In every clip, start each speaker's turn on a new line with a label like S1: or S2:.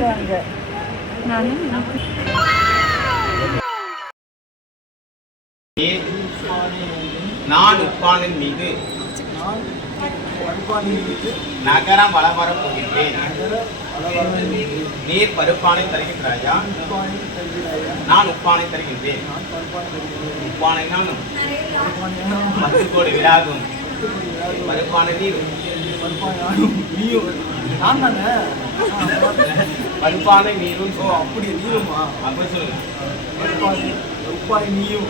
S1: வச்சாங்க
S2: நான்
S3: நான் உட்பானின் மீது நகரம் வலம் வரப் போகின்றேன். நீர் பருப்பானை தருகின்றாயா? நான் உப்பானை தருகின்றேன். உப்பானை நானும்
S4: பருப்பானை
S3: பத்து கோடி விராகும்
S4: பருப்பானை
S3: நீரும்
S4: நீயும் நான் தானே
S3: நீரும்
S4: ஓ அப்படி நீருமா?
S3: அப்படி சொல்லுங்க
S4: பருப்பானை உப்பாய் நீயும்.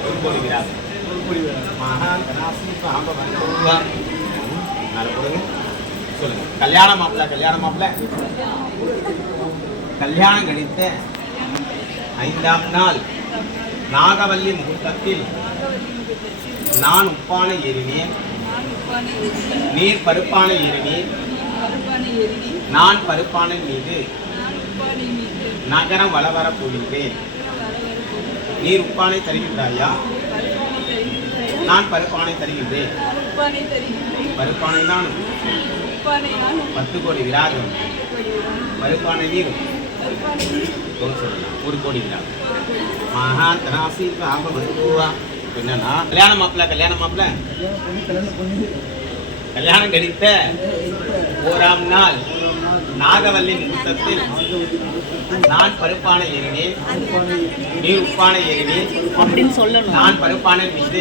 S3: ஒரு கோடி விராகும்
S4: ஒரு
S3: மகான் ரூபா. நாலு கொடுங்க சொல்லுங்க. கல்யாண மாப்பிள்ள கல்யாண மாப்பிள்ள. கல்யாணம் கழித்த ஐந்தாம் நாள் நாகவல்லி முகூர்த்தத்தில் நான் உப்பானை
S2: எரினேன்
S3: நீர் பருப்பானை
S2: எரினேன்
S3: நான் பருப்பானை மீது
S2: நான் உப்பானை மீது
S3: நகரம் வள வரப் போகின்றேன் நீர் உப்பானை தருகின்றாயா? நான் பருப்பானை தருகின்றேன். பருப்பானை
S2: நானும்
S3: பத்து கோடி விராகம் பருப்பானை
S2: பருப்பானை
S3: ஒரு கோடி விராகம் மகா தராசி பாப மருவா என்னன்னா கல்யாண மாப்பிள்ள கல்யாண மாப்பிள்ள
S4: கல்யாணம் பண்ணி
S3: ஓராம் நாள் நாகவல்லி முகூர்த்தத்தில் நான் பருப்பானை ஏறினேன் நீர் உப்பானை ஏறினேன்
S1: அப்படின்னு சொல்லணும்.
S3: நான் பருப்பானை மீது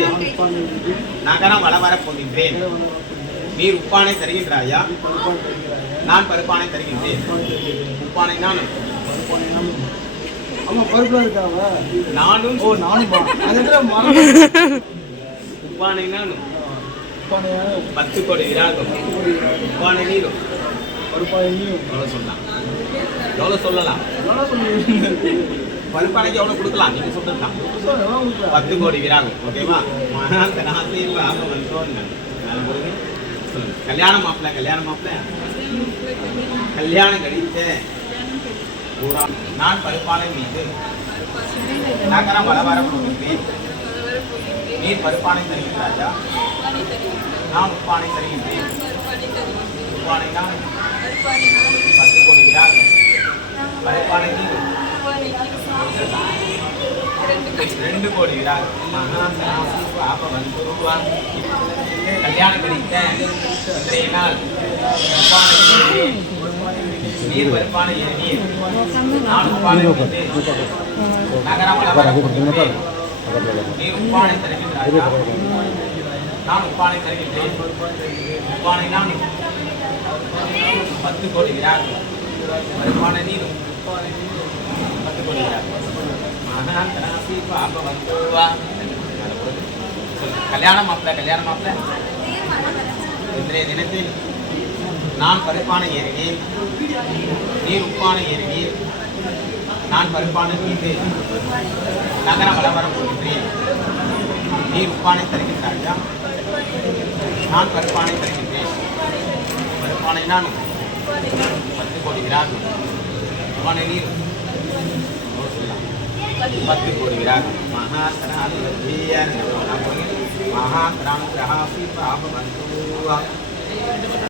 S3: நகரம் வள வரப் போகின்றேன்.
S4: நகர வளவரம்
S3: நீர் உப்பானை தருகின்றாயா? நான் பருப்பானை தருகின்றேன். உப்பானை நானும்
S4: ஆமா இருக்காவா
S3: நானும்
S4: ஓ நானுமா
S3: உப்பானை நானும்
S4: பருப்பானையான
S3: பத்து கோடி விராகம் உப்பானை நீரும்
S4: பருப்பானை நீயும்
S3: எவ்வளோ சொல்லலாம்? எவ்வளோ சொல்லலாம்?
S4: எவ்வளோ சொல்லுவீங்க
S3: பருப்பானைக்கு எவ்வளோ கொடுக்கலாம்? நீங்கள் சொல்லிருக்கலாம்
S4: எவ்வளோ
S3: பத்து கோடி விராகம் ஓகேவா? மகான் கனாசீர் ஆக வந்தோன்னு சொல்லுங்க. கல்யாண மாப்பிள்ள கல்யாண மாப்பிள்ள? கல்யாணம் கழித்த ஊரா நான் பருப்பானை மீது நகரம் வள வர போகின்றேன் நீர் பருப்பானை தருகின்றாயா? நான் உப்பானை தருகின்றேன் உப்பானை நான் பத்து கோடி நீர் ரெண்டு கோடி விராகம் மகான் கனாசீர் பாப வந்துருவா கல்யாணம் இன்றைய நாள். நீர் பருப்பானை ஏறினேன். நான் உப்பானை மீது நகரம் நீர் உப்பானை தருகின்றாயா நான் உப்பானை தருகின்றேன். உப்பானை நான் பத்து கோடி விராகம் வருமான நீர் பத்து கோடி விராகம் மகான் தராசி பாப வந்துவா. கல்யாணம் மாப்பிள்ள கல்யாண மாப்பிள்ள இன்றைய தினத்தில் நான் பருப்பானை ஏறினேன் நீர் உப்பானை ஏறினீர் நான் பருப்பானை மீது நகரம் வளவரம் போகின்றேன். நீர் உப்பானை தருகின்றார்கள் நான் பருப்பானை தருகின்றேன். பருப்பானை நான் பத்து கோடி விராகம். உப்பானை நீர். பத்து கோடி விராகம். மகாத்ரான் மகாத்ரான் கிரகாசி